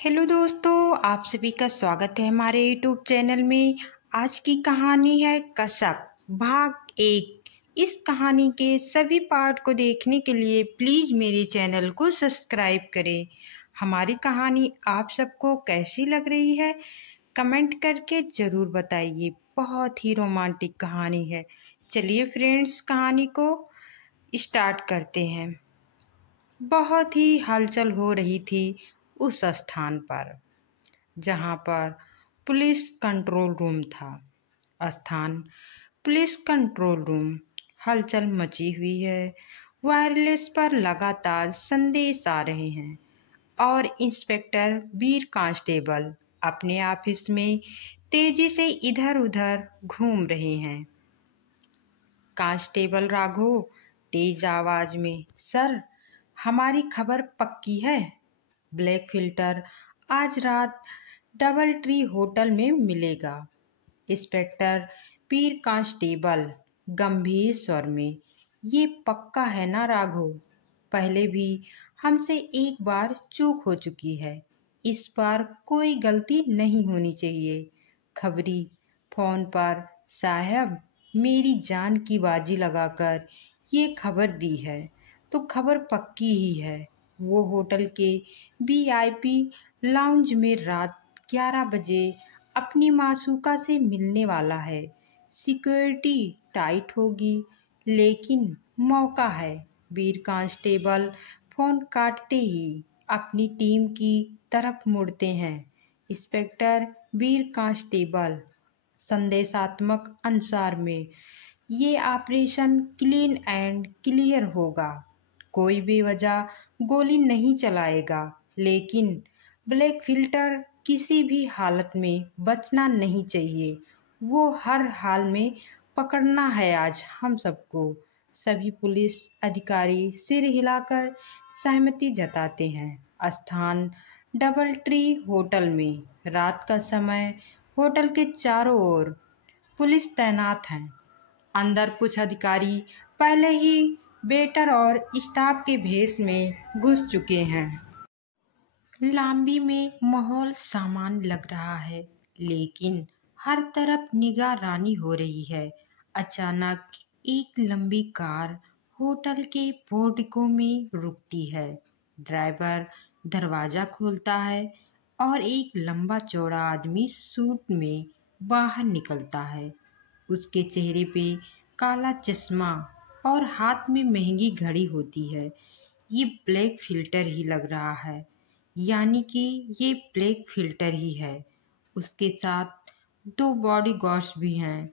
Hello दोस्तों, आप सभी का स्वागत है हमारे यूट्यूब चैनल में। आज की कहानी है कसक भाग 1। इस कहानी के सभी पार्ट को देखने के लिए प्लीज़ मेरे चैनल को सब्सक्राइब करें। हमारी कहानी आप सबको कैसी लग रही है कमेंट करके ज़रूर बताइए। बहुत ही रोमांटिक कहानी है। चलिए फ्रेंड्स, कहानी को स्टार्ट करते हैं। बहुत ही हलचल हो रही थी उस स्थान पर जहाँ पर पुलिस कंट्रोल रूम था। स्थान पुलिस कंट्रोल रूम। हलचल मची हुई है। वायरलेस पर लगातार संदेश आ रहे हैं और इंस्पेक्टर वीर कांस्टेबल अपने ऑफिस में तेजी से इधर उधर घूम रहे हैं। कांस्टेबल राघव तेज आवाज में, सर हमारी खबर पक्की है। ब्लैक फिल्टर आज रात डबल ट्री होटल में मिलेगा। इंस्पेक्टर वीर कांस्टेबल गंभीर स्वर में, ये पक्का है ना राघव? पहले भी हमसे एक बार चूक हो चुकी है, इस बार कोई गलती नहीं होनी चाहिए। खबरी फोन पर, साहब मेरी जान की बाजी लगाकर ये खबर दी है तो खबर पक्की ही है। वो होटल के वीआईपी लाउंज में रात 11 बजे अपनी मासूका से मिलने वाला है। सिक्योरिटी टाइट होगी लेकिन मौका है। वीर कांस्टेबल फोन काटते ही अपनी टीम की तरफ मुड़ते हैं। इंस्पेक्टर वीर कांस्टेबल संदेशात्मक अनुसार में, ये ऑपरेशन क्लीन एंड क्लियर होगा। कोई बेवजह गोली नहीं चलाएगा, लेकिन ब्लैक फिल्टर किसी भी हालत में बचना नहीं चाहिए। वो हर हाल में पकड़ना है आज हम सबको। सभी पुलिस अधिकारी सिर हिलाकर सहमति जताते हैं। स्थान डबल ट्री होटल में। रात का समय। होटल के चारों ओर पुलिस तैनात हैं। अंदर कुछ अधिकारी पहले ही वेटर और स्टाफ के भेष में घुस चुके हैं। लॉबी में माहौल सामान्य लग रहा है, लेकिन हर तरफ निगरानी हो रही है। अचानक एक लंबी कार होटल के पोर्टिको में रुकती है। ड्राइवर दरवाजा खोलता है और एक लंबा चौड़ा आदमी सूट में बाहर निकलता है। उसके चेहरे पे काला चश्मा और हाथ में महंगी घड़ी होती है। ये ब्लैक फिल्टर ही लग रहा है, यानी कि ये ब्लैक फिल्टर ही है। उसके साथ 2 बॉडीगार्ड्स भी हैं।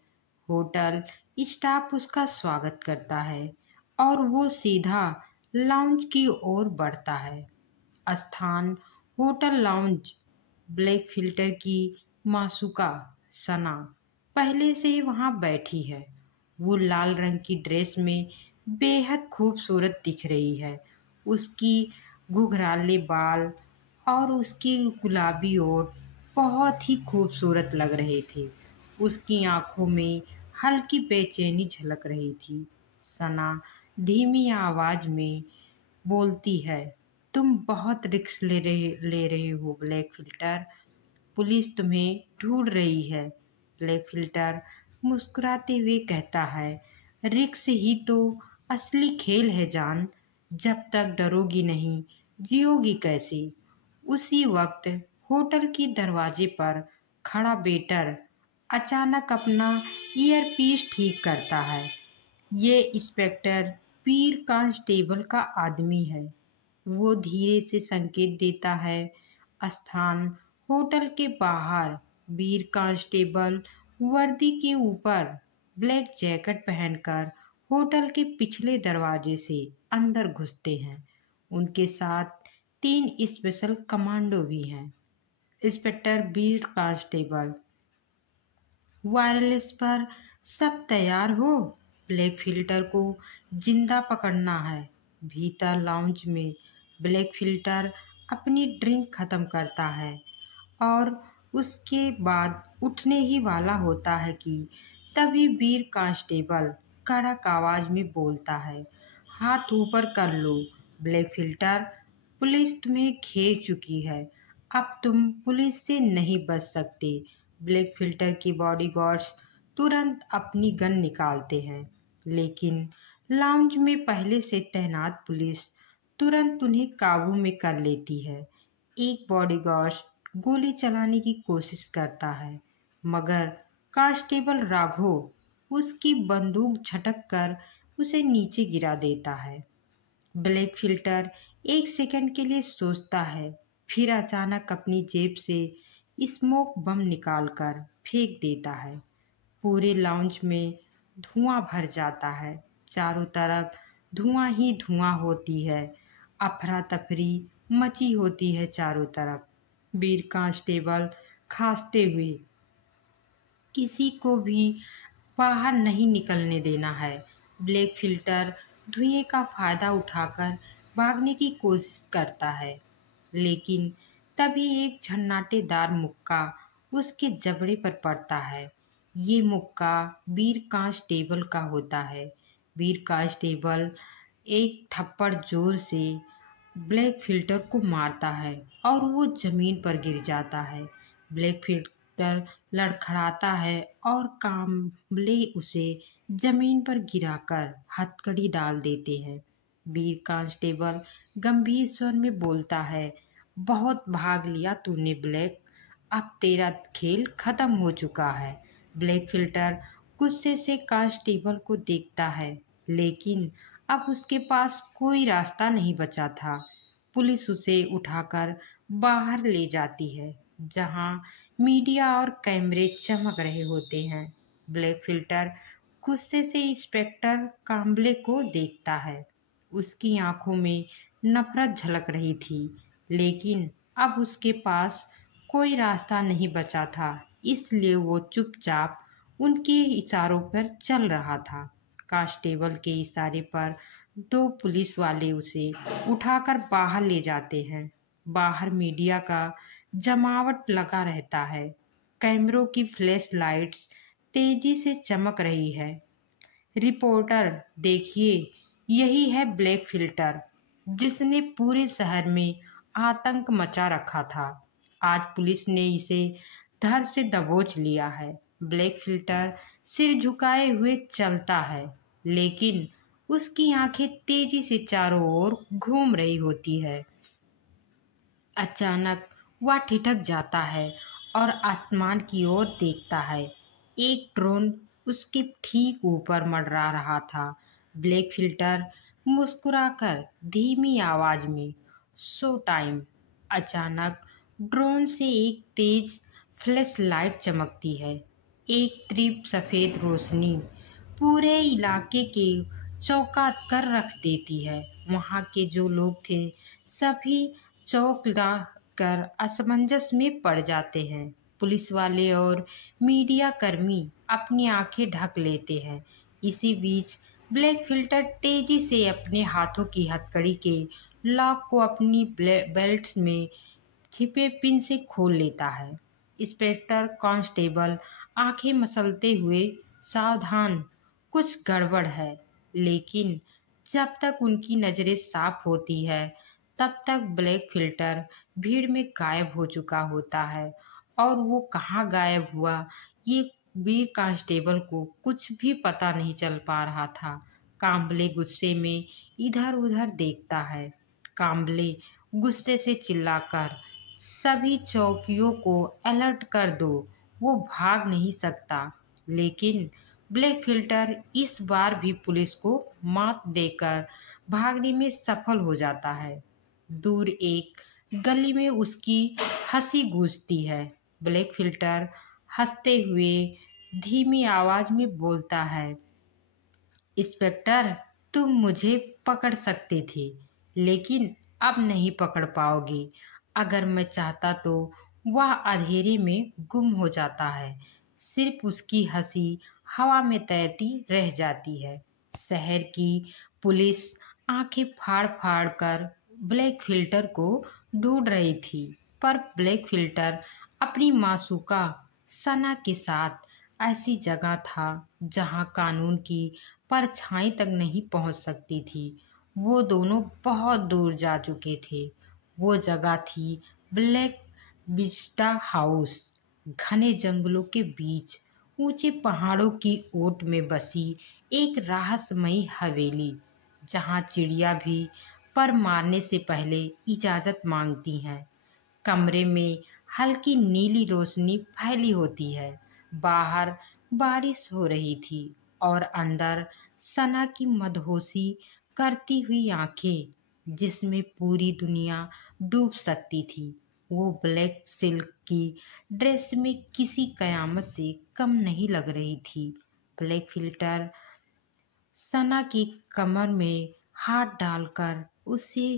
होटल स्टाफ उसका स्वागत करता है और वो सीधा लाउंज की ओर बढ़ता है। स्थान होटल लाउंज। ब्लैक फिल्टर की मासूका सना पहले से वहां बैठी है। वो लाल रंग की ड्रेस में बेहद खूबसूरत दिख रही है। उसकी घुंघराले बाल और उसकी गुलाबी ओठ बहुत ही खूबसूरत लग रहे थे। उसकी आंखों में हल्की बेचैनी झलक रही थी। सना धीमी आवाज में बोलती है, तुम बहुत रिस्क ले रहे हो ब्लैक फिल्टर। पुलिस तुम्हें ढूंढ रही है। ब्लैक फिल्टर मुस्कुराते हुए कहता है, रिस्क ही तो असली खेल है जान। जब तक डरोगी नहीं जियोगी कैसे। उसी वक्त होटल के दरवाजे पर खड़ा वेटर अचानक अपना ईयरपीस ठीक करता है। ये इंस्पेक्टर वीर कांस्टेबल का आदमी है। वो धीरे से संकेत देता है। स्थान होटल के बाहर। वीर कांस्टेबल वर्दी के ऊपर ब्लैक जैकेट पहनकर होटल के पिछले दरवाजे से अंदर घुसते हैं। उनके साथ 3 स्पेशल कमांडो भी हैं। इंस्पेक्टर वीर कांस्टेबल, वायरलेस पर सब तैयार हो। ब्लैक फिल्टर को जिंदा पकड़ना है। भीतर लाउंज में ब्लैक फिल्टर अपनी ड्रिंक खत्म करता है और उसके बाद उठने ही वाला होता है कि तभी वीर कांस्टेबल कड़क आवाज में बोलता है, हाथ ऊपर कर लो। ब्लैक फिल्टर, पुलिस तुम्हें घेर चुकी है। अब तुम पुलिस से नहीं बच सकते। ब्लैक फिल्टर की बॉडीगार्ड्स तुरंत अपनी गन निकालते हैं, लेकिन लाउंज में पहले से तैनात पुलिस तुरंत उन्हें काबू में कर लेती है। एक बॉडीगार्ड गोली चलाने की कोशिश करता है, मगर कांस्टेबल राघो उसकी बंदूक झटक कर उसे नीचे गिरा देता है। ब्लैक फिल्टर एक सेकंड के लिए सोचता है, फिर अचानक अपनी जेब से स्मोक बम निकालकर फेंक देता है। पूरे लाउंज में धुआं भर जाता है। चारों तरफ धुआं ही धुआं होती है। अफरा तफरी मची होती है चारों तरफ। वीर कांस्टेबल खांसते हुए, किसी को भी बाहर नहीं निकलने देना है। ब्लैक फिल्टर धुएं का फायदा उठाकर भागने की कोशिश करता है, लेकिन तभी एक झन्नाटेदार मुक्का उसके जबड़े पर पड़ता है। ये मुक्का वीर कांस्टेबल का होता है। वीर कांस्टेबल एक थप्पड़ जोर से ब्लैक फिल्टर को मारता है और वो जमीन पर गिर जाता है। ब्लैक फिल्टर लड़खड़ाता है और काम्बले उसे जमीन पर गिराकर हथकड़ी डाल देते हैं। वीर कांस्टेबल गंभीर स्वर में बोलता है, बहुत भाग लिया तूने ब्लैक, अब तेरा खेल खत्म हो चुका है। ब्लैक फिल्टर गुस्से से कांस्टेबल को देखता है, लेकिन अब उसके पास कोई रास्ता नहीं बचा था। पुलिस उसे उठाकर बाहर ले जाती है, जहां मीडिया और कैमरे चमक रहे होते हैं। ब्लैक फिल्टर गुस्से से इंस्पेक्टर काम्बले को देखता है। उसकी आंखों में नफरत झलक रही थी, लेकिन अब उसके पास कोई रास्ता नहीं बचा था, इसलिए वो चुपचाप उनके इशारों पर चल रहा था। कांस्टेबल के इशारे पर दो पुलिस वाले उसे उठाकर बाहर ले जाते हैं। बाहर मीडिया का जमावट लगा रहता है। कैमरों की फ्लैश लाइट्स तेजी से चमक रही है। रिपोर्टर, देखिए, यही है ब्लैक फिल्टर, जिसने पूरे शहर में आतंक मचा रखा था। आज पुलिस ने इसे धर से दबोच लिया है। ब्लैक फिल्टर सिर झुकाए हुए चलता है, लेकिन उसकी आंखें तेजी से चारों ओर घूम रही होती है। अचानक वह ठिठक जाता है और आसमान की ओर देखता है। एक ड्रोन उसके ठीक ऊपर मंडरा रहा था। ब्लैक फिल्टर मुस्कुराकर धीमी आवाज में, शो टाइम। अचानक ड्रोन से एक तेज फ्लैश लाइट चमकती है। एक तीव्र सफेद रोशनी पूरे इलाके के चौकात कर रख देती है। वहां के जो लोग थे सभी चौंका कर असमंजस में पड़ जाते हैं। पुलिस वाले और मीडिया कर्मी अपनी आंखें ढक लेते हैं। इसी बीच ब्लैक फिल्टर तेजी से अपने हाथों की हथकड़ी के लॉक को अपनी बेल्ट में छिपे पिन से खोल लेता है। इंस्पेक्टर कांस्टेबल आंखें मसलते हुए, सावधान, कुछ गड़बड़ है। लेकिन जब तक उनकी नजरें साफ होती है, तब तक ब्लैक फिल्टर भीड़ में गायब हो चुका होता है। और वो कहाँ गायब हुआ, ये वीर कांस्टेबल को कुछ भी पता नहीं चल पा रहा था। काम्बले गुस्से में इधर उधर देखता है। काम्बले गुस्से से चिल्लाकर, सभी चौकियों को अलर्ट कर दो, वो भाग नहीं सकता। लेकिन ब्लैक फिल्टर इस बार भी पुलिस को मात देकर भागने में सफल हो जाता है। दूर एक गली में उसकी हंसी गूंजती है। ब्लैक फिल्टर हंसते हुए धीमी आवाज में बोलता है, इंस्पेक्टर, तुम मुझे पकड़ सकते थे, लेकिन अब नहीं पकड़ पाओगे। अगर मैं चाहता तो वह अंधेरे में गुम हो जाता है। सिर्फ उसकी हंसी हवा में तैरती रह जाती है। शहर की पुलिस आंखें फाड़ फाड़ कर ब्लैक फिल्टर को ढूंढ रही थी, पर ब्लैक फिल्टर अपनी मासूका सना के साथ ऐसी जगह था जहां कानून की परछाई तक नहीं पहुंच सकती थी। वो दोनों बहुत दूर जा चुके थे। वो जगह थी ब्लैक विस्टा हाउस घने जंगलों के बीच ऊंचे पहाड़ों की ओट में बसी एक रहस्यमयी हवेली, जहां चिड़िया भी पर मारने से पहले इजाजत मांगती हैं। कमरे में हल्की नीली रोशनी फैली होती है। बाहर बारिश हो रही थी और अंदर सना की मदहोशी करती हुई आंखें, जिसमें पूरी दुनिया डूब सकती थी। वो ब्लैक सिल्क की ड्रेस में किसी कयामत से कम नहीं लग रही थी। ब्लैक फिल्टर सना की कमर में हाथ डालकर उसे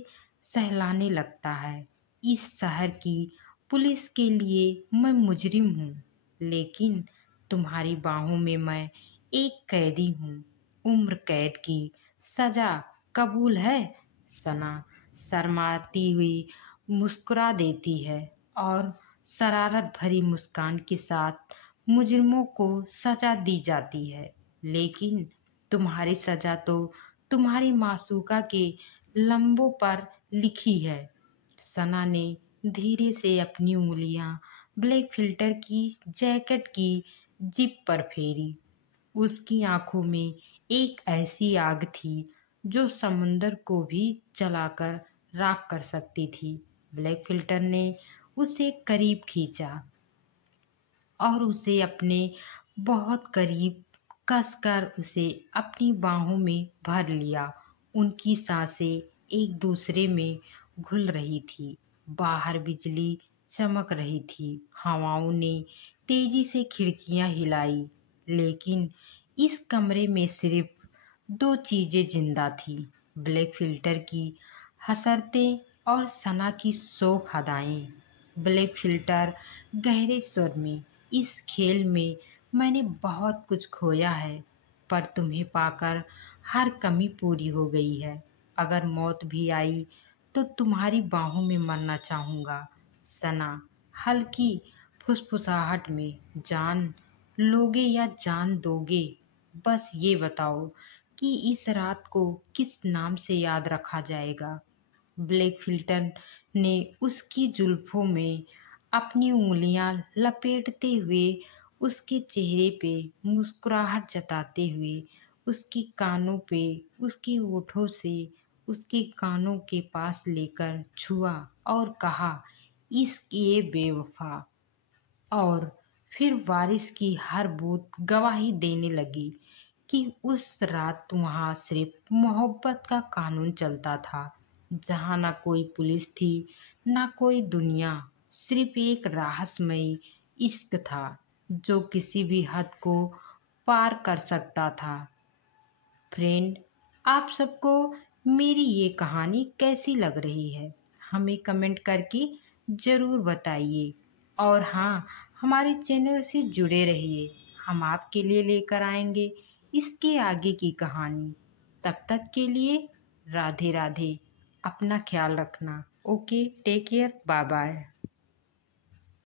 सहलाने लगता है। इस शहर की पुलिस के लिए मैं मुजरिम हूँ, लेकिन तुम्हारी बाहों में मैं एक कैदी हूँ। उम्र कैद की सजा कबूल है? सना शर्माती हुई मुस्कुरा देती है और शरारत भरी मुस्कान के साथ मुजरिमों को सजा दी जाती है, लेकिन तुम्हारी सजा तो तुम्हारी मासूका के लंबों पर लिखी है। सना ने धीरे से अपनी उंगलियां ब्लैक फिल्टर की जैकेट की जिप पर फेरी। उसकी आंखों में एक ऐसी आग थी जो समुंदर को भी जलाकर राख कर सकती थी। ब्लैक फिल्टर ने उसे करीब खींचा और उसे अपने बहुत करीब कसकर उसे अपनी बाहों में भर लिया। उनकी सांसें एक दूसरे में घुल रही थी। बाहर बिजली चमक रही थी। हवाओं ने तेजी से खिड़कियां हिलाई, लेकिन इस कमरे में सिर्फ दो चीजें जिंदा थी, ब्लैक फिल्टर की हसरतें और सना की शोक अदाएं। ब्लैक फिल्टर गहरे स्वर में, इस खेल में मैंने बहुत कुछ खोया है, पर तुम्हें पाकर हर कमी पूरी हो गई है। अगर मौत भी आई तो तुम्हारी बाहों में मरना चाहूँगा। सना हल्की फुसफुसाहट में, जान लोगे या जान दोगे? बस ये बताओ कि इस रात को किस नाम से याद रखा जाएगा। ब्लैक फिल्टर ने उसकी जुल्फों में अपनी उंगलियां लपेटते हुए उसके चेहरे पे मुस्कुराहट जताते हुए उसके कानों पे, उसके होठों से उसके कानों के पास लेकर छुआ और कहा, इश्क ये बेवफा। और फिर बारिश की हर बूंद गवाही देने लगी कि उस रात वहाँ सिर्फ मोहब्बत का कानून चलता था, जहाँ ना कोई पुलिस थी, ना कोई दुनिया, सिर्फ एक रहस्यमयी इश्क था जो किसी भी हद को पार कर सकता था। फ्रेंड, आप सबको मेरी ये कहानी कैसी लग रही है, हमें कमेंट करके ज़रूर बताइए। और हाँ, हमारे चैनल से जुड़े रहिए, हम आपके लिए लेकर आएंगे इसके आगे की कहानी। तब तक के लिए राधे राधे। अपना ख्याल रखना। Okay, take care, bye bye.